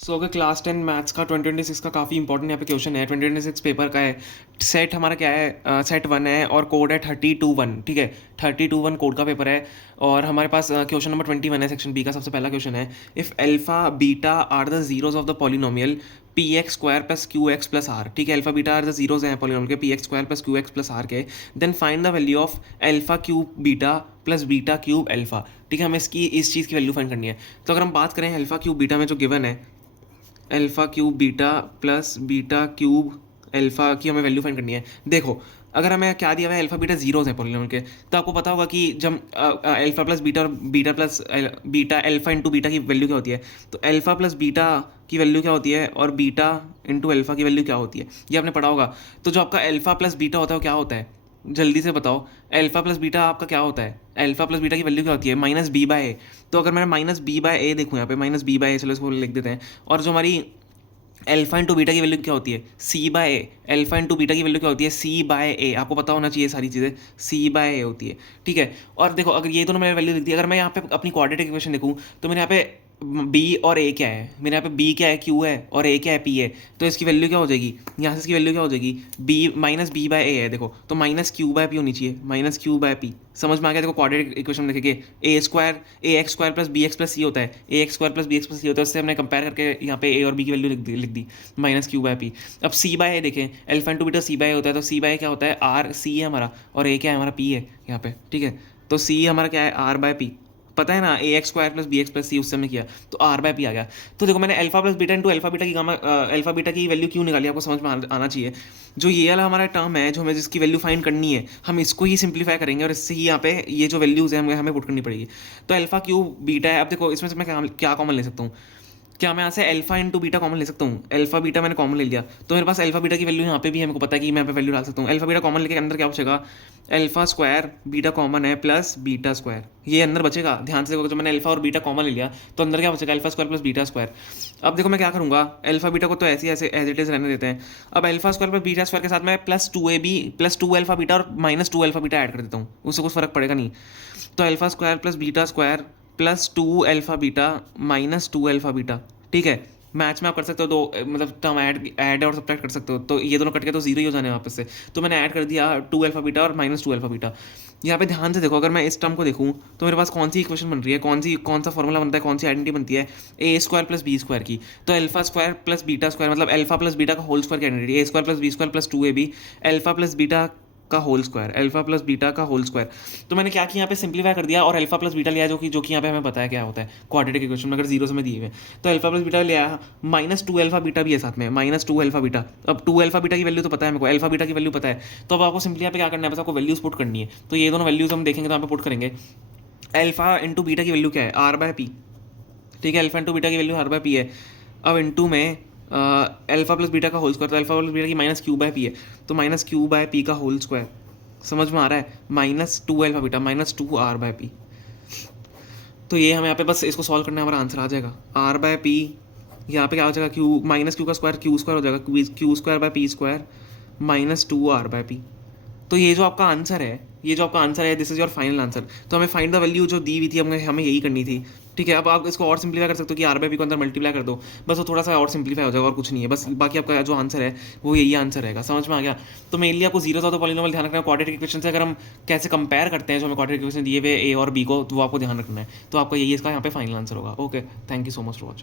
सो अगर class 10 maths का 2026 का काफ़ी इंपॉर्टेंट यहाँ पे क्वेश्चन है। 2026 पेपर का है। सेट हमारा क्या है, सेट 1 है और कोड है 3021। ठीक है, 3021 कोड का पेपर है। और हमारे पास क्वेश्चन नंबर 21 है, सेक्शन बी का सबसे पहला क्वेश्चन है। If alpha beta are the zeros of the polynomial P X square plus Q X plus R. ठीक है, alpha beta are the zeros हैं पॉलिनोमियल के P X square plus Q X plus R के। Then find the value of alpha cube beta plus beta cube alpha. ठीक है, हमें इस चीज़ की वैल्यू फाइंड करनी है। तो अगर हम बात करें अल्फा क्यूब बीटा में जो गिवन है, alpha cube beta plus beta cube alpha की हमें वैल्यू फाइंड करनी है। देखो, अगर हमें क्या दिया हुआ है, अल्फ़ा बीटा जीरोज है पॉलिनोमियल के, तो आपको पता होगा कि जब अल्फ़ा प्लस बीटा और beta plus beta alpha into beta की वैल्यू क्या होती है। तो अल्फ़ा प्लस बीटा की वैल्यू क्या होती है और बीटा इंटू अल्फ़ा की वैल्यू क्या होती है, ये आपने पढ़ा होगा। तो जो आपका अल्फ़ा प्लस बीटा होता है वो क्या होता है, जल्दी से बताओ। अल्फ़ा प्लस बीटा आपका क्या होता है, अल्फ़ा प्लस बीटा की वैल्यू क्या होती है, माइनस बी बाय ए। तो अगर मैं माइनस बी बाय ए देखूँ यहाँ पे, माइनस बी बाय ए, चलो इसको लिख देते हैं। और जो हमारी अल्फा इंटू बीटा की वैल्यू क्या होती है, सी बाय ए। अल्फा इंटू बीटा की वैल्यू क्या होती है, सी बाय ए। आपको पता होना चाहिए सारी चीज़ें, सी बाय ए होती है। ठीक है, और देखो अगर ये दोनों मैंने वैल्यू लिख दी, अगर मैं यहाँ पे अपनी क्वाड्रेटिक इक्वेशन देखूँ तो मेरे यहाँ पे बी और ए क्या है, मेरे यहाँ पे बी क्या है, क्यू है, और ए क्या है, पी है। तो इसकी वैल्यू क्या हो जाएगी, यहाँ से इसकी वैल्यू क्या हो जाएगी, बी माइनस बी बाय ए है। देखो, तो माइनस क्यू बाय पी होनी चाहिए, माइनस क्यू बाय पी। समझ में आ गया। देखो क्वाड्रेटिक इक्वेशन में देखेंगे, a square a x square plus b x plus c होता है, a x square plus b x plus c होता है। उससे हमने कंपेयर करके यहाँ पे ए और बी की वैल्यू लिख दी माइनस क्यू बाय पी। अब सी बाय ए देखें, अल्फा इंटू बीटा सी बाय ए होता है, तो सी बाय क्या होता है, आर सी है हमारा, और ए क्या है हमारा, पी है यहाँ पे। ठीक है, तो सी हमारा क्या है, आर बाय पी। पता है ना, a x square plus b x plus c उससे हमने किया, तो आर बाय पी आ गया। तो देखो, मैंने alpha plus beta into alpha beta की गामा अल्फा बीटा की वैल्यू क्यों निकाली, आपको समझ में आना चाहिए। जो ये वाला हमारा टर्म है, जो हमें जिसकी वैल्यू फाइंड करनी है, हम इसको ही सिंप्लीफाई करेंगे और इससे ही यहाँ पे ये जो वैल्यूज़ है हमें पुट करनी पड़ेगी। तो अल्फा क्यूब बीटा है। अब देखो, इसमें से मैं क्या कॉमन ले सकता हूँ, क्या मैं यहाँ से अल्फा इंटू बीटा कॉमन ले सकता हूँ। अल्फा बीटा मैंने कॉमन ले लिया, तो मेरे पास अल्फा बीटा की वैल्यू यहाँ पे भी है, मेरे को पता है कि मैं यहाँ पे वैल्यू डाल सकता हूँ। अल्फा बीटा कॉमन लेके अंदर क्या बचेगा, अल्फा स्क्वायर बीटा कॉमन है प्लस बीटा स्क्वायर, ये अंदर बचेगा। ध्यान से देखो, जब मैंने अल्फा और बीटा कॉमन ले लिया तो अंदर क्या बचेगा, alpha square plus beta square. अब देखो मैं क्या करूँगा, अल्फा बीटा को तो ऐसे ऐसे एज इट इज़ रहने देते हैं। अब alpha square plus beta square के साथ मैं plus two a b plus two alpha beta और minus two alpha beta add कर देता हूँ, उससे कुछ फर्क पड़ेगा नहीं। तो alpha square plus beta square plus two alpha beta minus two alpha beta. ठीक है, मैच में आप कर सकते हो दो, मतलब टर्म ऐड और सब्ट्रैक्ट कर सकते हो, तो ये दोनों कट के तो जीरो ही हो जाने वापस से। तो मैंने ऐड कर दिया टू अल्फा बीटा और माइनस टू अल्फा बीटा। यहाँ पे ध्यान से देखो, अगर मैं इस टर्म को देखूँ तो मेरे पास कौन सी इक्वेशन बन रही है, कौन सा फॉर्मूला बनता है, कौन सी आइडेंटिटी बनती है, a square plus b square की। तो alpha square plus beta square मतलब अल्फा प्लस बीटा का होल स्क्वायर की identity, a square plus b square plus two a b alpha plus beta का whole square, alpha plus beta का whole square. तो मैंने क्या किया, यहाँ पे सिंप्लीफाई कर दिया और अल्फा प्लस बीटा लिया, जो कि यहाँ पे हमें पता है क्या होता है क्वाड्रेटिक इक्वेशन में, अगर जीरो से मैं दिए हुए। तो अल्फा प्लस बीटा लिया, माइनस टू अल्फा बीटा भी है साथ में, माइनस टू अल्फा बीटा। अब टू अल्फा बीटा की वैल्यू तो पता है मेरे को, अल्फा बीटा की वैल्यू पता है। तो अब आपको सिंपली यहाँ पे क्या करना है, बस आपको वैल्यूज पुट करनी है। तो ये दोनों वैल्यूज हम देखेंगे तो यहाँ पे पुट करेंगे। अल्फा इंटू बीटा की वैल्यू क्या है, आर बाय पी। ठीक है, अल्फा इंटू बीटा की वैल्यू आर बाय पी है। अब इंटू में अल्फा प्लस बीटा का होल स्क्वायर, तो अल्फा प्लस बीटा की माइनस क्यू बाय पी है, तो माइनस क्यू बाय पी का होल स्क्वायर। समझ में आ रहा है, minus two alpha beta minus two r by p. तो ये हमें यहाँ पे बस इसको सॉल्व करना है, हमारा आंसर आ जाएगा आर बाय पी। यहाँ पे क्या हो जाएगा, क्यू माइनस क्यू का स्क्वायर क्यू स्क्वायर हो जाएगा, q square by p square minus two r by p. तो ये जो आपका आंसर है, this is your final answer. तो हमें फाइंड द वैल्यू जो दी हुई थी हमें यही करनी थी। ठीक है, अब आप इसको और सिंप्लीफाई कर सकते हो कि आर बाई पी को अंदर मल्टीप्लाई कर दो, बस वो थोड़ा सा और सिंप्लीफाई हो जाएगा और कुछ नहीं है। बस बाकी आपका जो आंसर है वो यही आंसर रहेगा। समझ में आ गया। तो मेनली आपको जीरो ऑफ द पॉलिनोमियल ध्यान रखना है। क्वाड्रेटिक इक्वेशन से अगर हम कैसे कंपेयर करते हैं जो हमें क्वाड्रेटिक इक्वेशन दिए हुए ए और बी को, तो वो आपको ध्यान रखना है। तो आपका यही इसका यहाँ पे फाइनल आंसर होगा। Okay, thank you so much for watching.